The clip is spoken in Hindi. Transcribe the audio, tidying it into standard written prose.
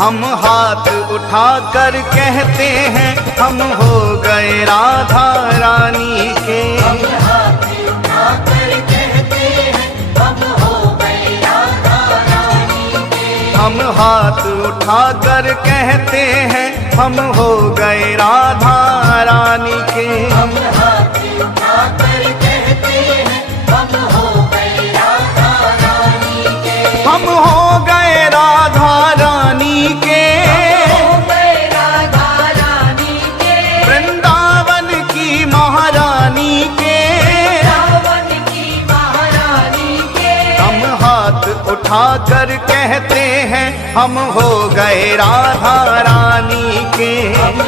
हम हाथ उठाकर कहते हैं हम हो गए राधा रानी के। हम हाथ उठाकर कहते हैं हम हो गए राधा रानी के। हम हाथ उठाकर कहते हैं हम हो गए राधा रानी के। हम हाथ उठाकर कहते हैं हम हो गए राधा रानी के। हम हो गए राधा रानी के। हो गए राधा रानी के। वृंदावन की महारानी के। वृंदावन की महारानी के। हम हाथ उठाकर कहते हैं हम हो गए राधा रानी के। हम